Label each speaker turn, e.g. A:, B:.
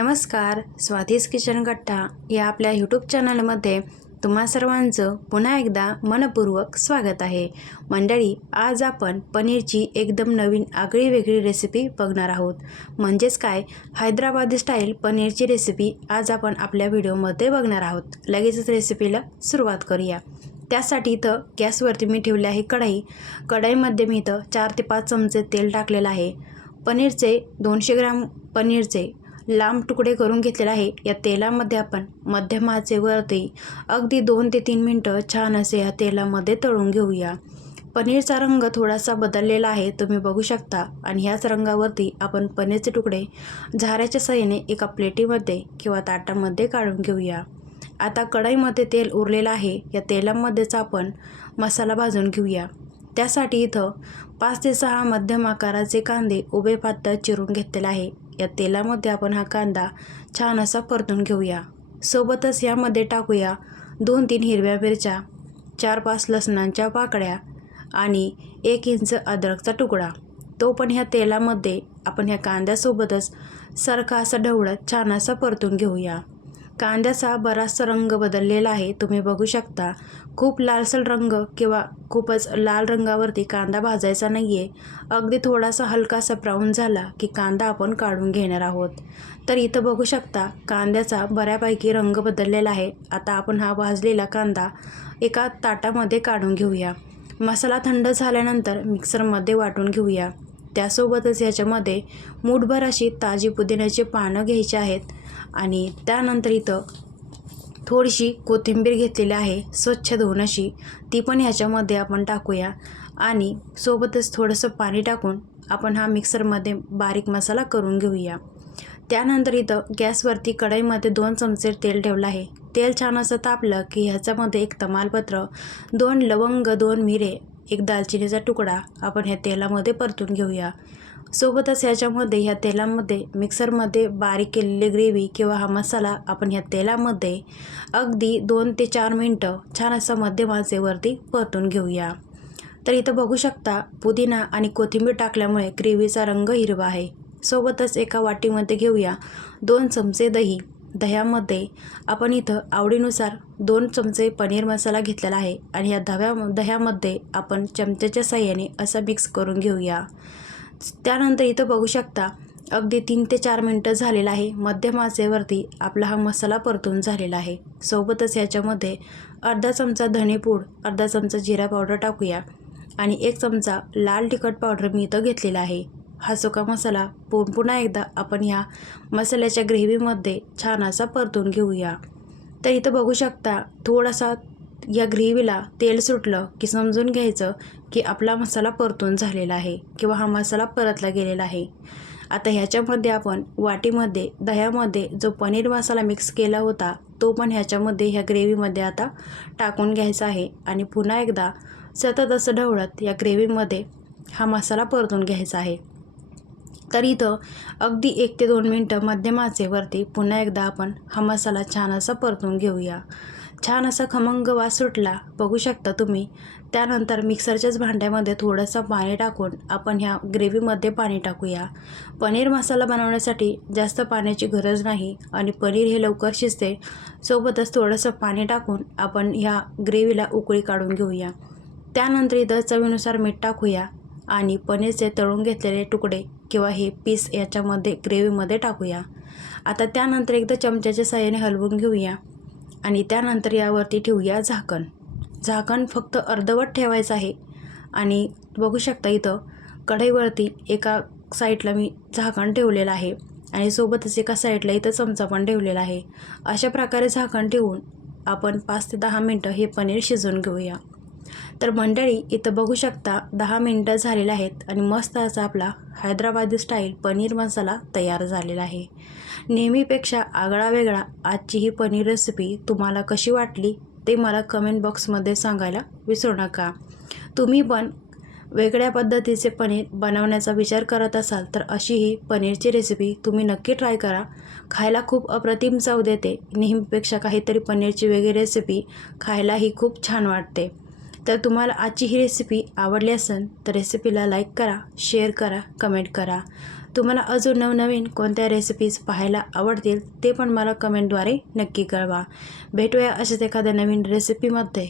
A: नमस्कार स्वाधीस किचन गट्टा या आपल्या यूट्यूब चॅनलमध्ये तुम्हा सर्वांचं पुन्हा एकदा मनपूर्वक स्वागत आहे. मंडळी आज आपण पनीरची एकदम नवीन आगळी वेगळी रेसिपी बघणार आहोत. म्हणजेच काय? हैदराबादी स्टाईल पनीरची रेसिपी आज आपण आपल्या व्हिडिओमध्ये बघणार आहोत. लगेचच रेसिपीला सुरुवात करूया. त्यासाठी इथं गॅसवरती मी ठेवले आहे कढई. कढईमध्ये मी इथं चार ते पाच चमचे तेल टाकलेलं आहे. पनीरचे दोनशे ग्राम पनीरचे लांब तुकडे करून घेतलेले आहे. या तेलामध्ये आपण मध्यम आचेवरती अगदी दोन ते तीन मिनटं छान असे या तेलामध्ये तळून घेऊया. पनीरचा रंग थोडासा बदललेला आहे तुम्ही बघू शकता. आणि ह्याच रंगावरती आपण पनीरचे तुकडे झाऱ्याच्या साहाय्याने एका प्लेटीमध्ये किंवा ताटामध्ये काढून घेऊया. आता कढईमध्ये तेल उरलेलं आहे. या तेलामध्येच आपण मसाला भाजून घेऊया. त्यासाठी इथं पाच ते सहा मध्यम आकाराचे कांदे उभे पातळ चिरून घेतलेले आहे. या तेलामध्ये आपण हा कांदा छान असा परतून घेऊया. सोबतच यामध्ये टाकूया दोन तीन हिरव्या मिरच्या चार पाच लसणांच्या पाकळ्या आणि एक इंच अद्रकचा तुकडा. तो पण ह्या तेलामध्ये आपण ह्या कांद्यासोबतच सारखा असा ढवळत छान असा परतून घेऊया. कांद्याचा बराचसा रंग बदललेला आहे. तुम्ही बघू शकता खूप लालसर रंग किंवा खूपच लाल रंगावरती कांदा भाजायचा नाही आहे अगदी थोडासा हलकासा ब्राऊन झाला की कांदा आपण काढून घेणार आहोत. तर इथं बघू शकता कांद्याचा बऱ्यापैकी रंग बदललेला आहे. आता आपण हा भाजलेला कांदा एका ताटामध्ये काढून घेऊया. मसाला थंड झाल्यानंतर मिक्सरमध्ये वाटून घेऊया. त्यासोबतच याच्यामध्ये मूठभर अशी ताजी पुदिन्याची पानं घ्यायची आहेत. आणि त्यानंतर इथं थोडीशी कोथिंबीर घेतलेली आहे स्वच्छ धुवून अशी. ती पण ह्याच्यामध्ये आपण टाकूया. आणि सोबतच थोडंसं पाणी टाकून आपण हा मिक्सरमध्ये बारीक मसाला करून घेऊया. त्यानंतर इथं गॅसवरती कढईमध्ये दोन चमचे तेल ठेवलं आहे. तेल छान असं तापलं की ह्याच्यामध्ये एक तमालपत्र दोन लवंग दोन मिरे एक दालचिनीचा तुकडा आपण ह्या तेलामध्ये परतून घेऊया. सोबतच ह्याच्यामध्ये ह्या तेलामध्ये मिक्सरमध्ये बारीक केलेली ग्रेव्ही किंवा हा मसाला आपण ह्या तेलामध्ये अगदी दोन ते चार मिनटं छान असं मध्यमाचेवरती परतून घेऊया. तर इथं बघू शकता पुदिना आणि कोथिंबीर टाकल्यामुळे ग्रेव्हीचा रंग हिरवा आहे. सोबतच एका वाटीमध्ये घेऊया दोन चमचे दही. दह्यामध्ये आपण इथं आवडीनुसार दोन चमचे पनीर मसाला घेतलेला आहे आणि या दह्या दह्यामध्ये आपण चमच्याच्या साह्याने असं मिक्स करून घेऊया. त्यानंतर इथं बघू शकता अगदी तीन ते चार मिनटं झालेलं आहे. मध्यम आचेवरती आपला हा मसाला परतून झालेला आहे. सोबतच याच्यामध्ये अर्धा चमचा धनेपूड अर्धा चमचा जिरा पावडर टाकूया आणि एक चमचा लाल तिखट पावडर मी इथं घेतलेला आहे. हा सुका मसाला पुन पुन्हा एकदा आपण ह्या मसाल्याच्या ग्रेव्हीमध्ये छान असा परतून घेऊया. तर इथं बघू शकता थोडासा या ग्रेव्हीला तेल सुटलं की समजून घ्यायचं की आपला मसाला परतून झालेला आहे किंवा हा मसाला परतला गेलेला आहे. आता ह्याच्यामध्ये आपण वाटीमध्ये दह्यामध्ये जो पनीर मसाला मिक्स केला होता तो पण ह्याच्यामध्ये ह्या ग्रेव्हीमध्ये आता टाकून घ्यायचा आहे आणि पुन्हा एकदा सतत असं ढवळत या ग्रेव्हीमध्ये हा मसाला परतून घ्यायचा आहे. तर इथं अगदी एक ते दोन मिनटं मध्यमाचेवरती पुन्हा एकदा आपण हा मसाला छान असा परतून घेऊया. छान असा खमंग वास सुटला बघू शकता तुम्ही. त्यानंतर मिक्सरच्याच भांड्यामध्ये थोडंसं पाणी टाकून आपण ह्या ग्रेव्हीमध्ये पाणी टाकूया. पनीर मसाला बनवण्यासाठी जास्त पाण्याची गरज नाही आणि पनीर हे लवकर शिजते. सोबतच थोडंसं पाणी टाकून आपण ह्या ग्रेव्हीला उकळी काढून घेऊया. त्यानंतर इथं चवीनुसार मीठ टाकूया आणि पनीरचे तळून घेतलेले तुकडे किंवा हे पीस याच्यामध्ये ग्रेव्हीमध्ये टाकूया. आता त्यानंतर एकदा चमच्याच्या साह्याने हलवून घेऊया आणि त्यानंतर यावरती ठेवूया झाकण. झाकण फक्त अर्धवट ठेवायचं आहे आणि बघू शकता इथं कढईवरती एका साईडला मी झाकण ठेवलेलं आहे आणि सोबतच एका साईडला इथं चमचा पण ठेवलेला आहे. अशा प्रकारे झाकण ठेवून आपण पाच ते दहा मिनटं हे पनीर शिजवून घेऊया. तर मंडळी इथं बघू शकता दहा मिनटं झालेले आहेत आणि मस्त असा आपला हैदराबादी स्टाईल पनीर मसाला तयार झालेला आहे. नेहमीपेक्षा आगळा वेगळा आजची ही पनीर रेसिपी तुम्हाला कशी वाटली ते मला कमेंट बॉक्समध्ये सांगायला विसरू नका. तुम्ही पण वेगळ्या पद्धतीचे पनीर बनवण्याचा विचार करत असाल तर अशी ही पनीरची रेसिपी तुम्ही नक्की ट्राय करा. खायला खूप अप्रतिम चव देते. नेहमीपेक्षा काहीतरी पनीरची वेगळी रेसिपी खायलाही खूप छान वाटते. तर तुम्हाला आजची ही रेसिपी आवडली असेल तर रेसिपीला लाईक करा शेअर करा कमेंट करा. तुम्हाला अजून नवनवीन कोणत्या रेसिपीज पाहायला आवडतील ते पण मला कमेंटद्वारे नक्की कळवा. भेटूया अशाच एखाद्या नवीन रेसिपीमध्ये